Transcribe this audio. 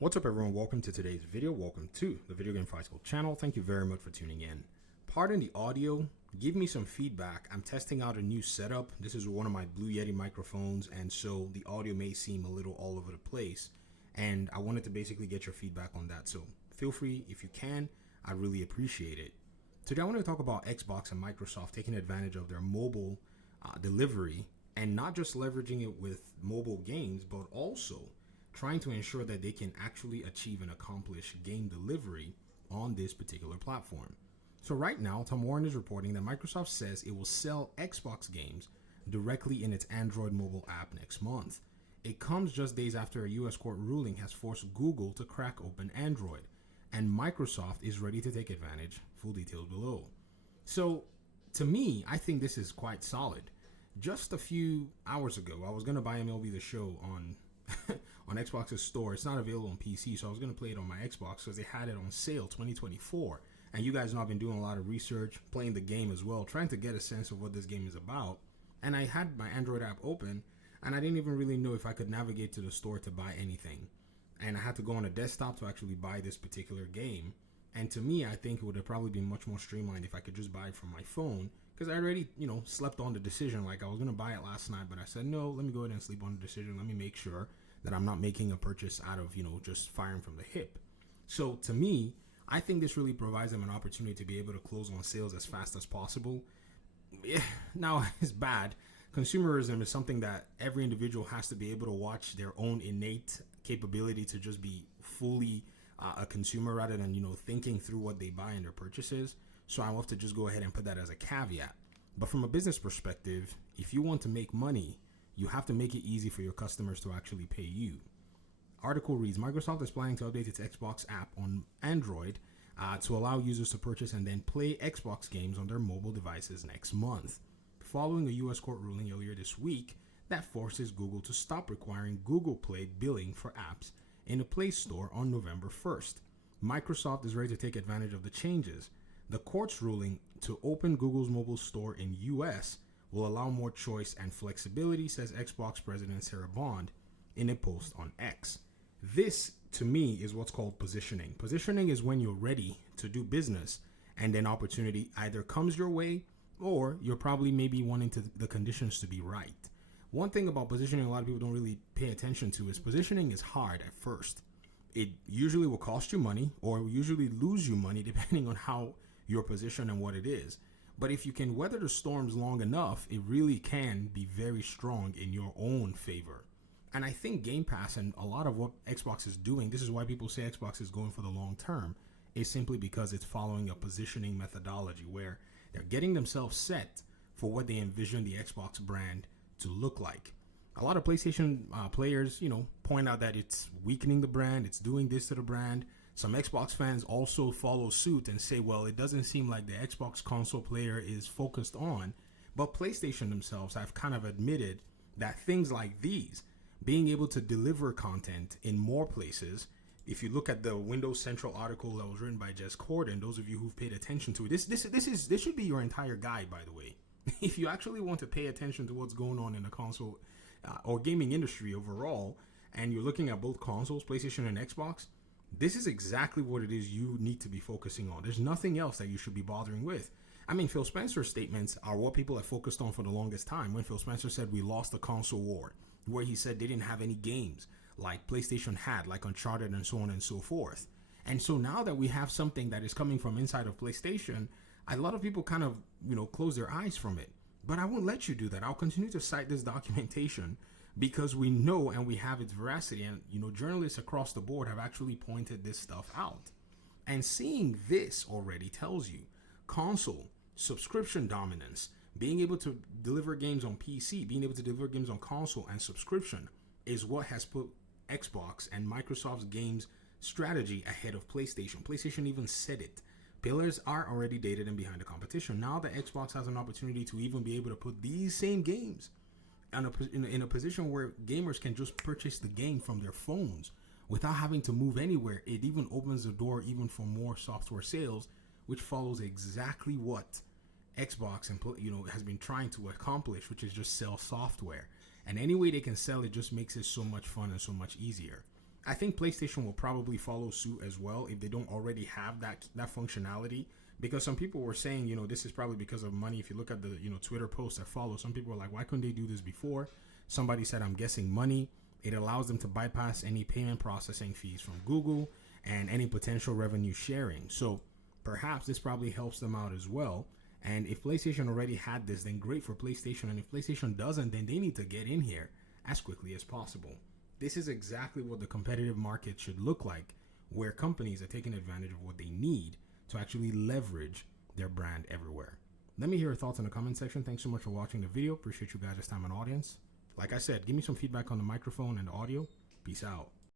What's up everyone, welcome to today's video. Welcome to the Video Game Fight School channel. Thank you very much for tuning in. Pardon the audio, give me some feedback. I'm testing out a new setup. This is one of my Blue Yeti microphones, and so the audio may seem a little all over the place. And I wanted to basically get your feedback on that. So feel free if you can, I really appreciate it. Today I want to talk about Xbox and Microsoft taking advantage of their mobile delivery, and not just leveraging it with mobile games, but also trying to ensure that they can actually achieve and accomplish game delivery on this particular platform. So right now, Tom Warren is reporting that Microsoft says it will sell Xbox games directly in its Android mobile app next month. It comes just days after a US court ruling has forced Google to crack open Android, and Microsoft is ready to take advantage. Full details below. So to me, I think this is quite solid. Just a few hours ago, I was going to buy MLB The Show on Xbox's store. It's not available on PC, so I was going to play it on my Xbox because they had it on sale 2024. And you guys know I've been doing a lot of research, playing the game as well, trying to get a sense of what this game is about. And I had my Android app open, and I didn't even really know if I could navigate to the store to buy anything. And I had to go on a desktop to actually buy this particular game. And to me, I think it would have probably been much more streamlined if I could just buy it from my phone, because I already, slept on the decision. Like, I was going to buy it last night, but I said, no, let me go ahead and sleep on the decision. Let me make sure that I'm not making a purchase out of, just firing from the hip. So to me, I think this really provides them an opportunity to be able to close on sales as fast as possible. Yeah, now, it's bad. Consumerism is something that every individual has to be able to watch their own innate capability to just be fully a consumer rather than, thinking through what they buy in their purchases. So I have to just go ahead and put that as a caveat. But from a business perspective, if you want to make money, you have to make it easy for your customers to actually pay you. Article reads, Microsoft is planning to update its Xbox app on Android to allow users to purchase and then play Xbox games on their mobile devices next month, following a US court ruling earlier this week that forces Google to stop requiring Google Play billing for apps in the PlayStore on November 1st. Microsoft is ready to take advantage of the changes. The court's ruling to open Google's mobile store in US will allow more choice and flexibility, says Xbox President Sarah Bond in a post on X. This, to me, is what's called positioning. Positioning is when you're ready to do business and then opportunity either comes your way or you're probably maybe wanting the conditions to be right. One thing about positioning a lot of people don't really pay attention to is positioning is hard at first. It usually will cost you money or usually lose you money depending on how your position and what it is. But if you can weather the storms long enough, it really can be very strong in your own favor. And I think Game Pass and a lot of what Xbox is doing, this is why people say Xbox is going for the long term, is simply because it's following a positioning methodology where they're getting themselves set for what they envision the Xbox brand to look like. A lot of PlayStation players, point out that it's weakening the brand, it's doing this to the brand. Some Xbox fans also follow suit and say, well, it doesn't seem like the Xbox console player is focused on. But PlayStation themselves have kind of admitted that things like these, being able to deliver content in more places, if you look at the Windows Central article that was written by Jez Corden, those of you who've paid attention to it, this should be your entire guide, by the way. If you actually want to pay attention to what's going on in the console or gaming industry overall, and you're looking at both consoles, PlayStation and Xbox, this is exactly what it is you need to be focusing on. There's nothing else that you should be bothering with. I mean, Phil Spencer's statements are what people have focused on for the longest time. When Phil Spencer said we lost the console war, where he said they didn't have any games like PlayStation had, like Uncharted and so on and so forth. And so now that we have something that is coming from inside of PlayStation, a lot of people kind of, close their eyes from it. But I won't let you do that. I'll continue to cite this documentation because we know and we have its veracity. And, journalists across the board have actually pointed this stuff out. And seeing this already tells you console, subscription dominance, being able to deliver games on PC, being able to deliver games on console and subscription is what has put Xbox and Microsoft's games strategy ahead of PlayStation. PlayStation even said it. Pillars are already dated and behind the competition. Now that Xbox has an opportunity to even be able to put these same games in a position where gamers can just purchase the game from their phones without having to move anywhere, it even opens the door even for more software sales, which follows exactly what Xbox and has been trying to accomplish, which is just sell software. And any way they can sell it just makes it so much fun and so much easier. I think PlayStation will probably follow suit as well if they don't already have that functionality. Because some people were saying, this is probably because of money. If you look at the, Twitter posts that follow, some people were like, why couldn't they do this before? Somebody said, I'm guessing money. It allows them to bypass any payment processing fees from Google and any potential revenue sharing. So perhaps this probably helps them out as well. And if PlayStation already had this, then great for PlayStation. And if PlayStation doesn't, then they need to get in here as quickly as possible. This is exactly what the competitive market should look like, where companies are taking advantage of what they need to actually leverage their brand everywhere. Let me hear your thoughts in the comment section. Thanks so much for watching the video. Appreciate you guys' time and audience. Like I said, give me some feedback on the microphone and the audio. Peace out.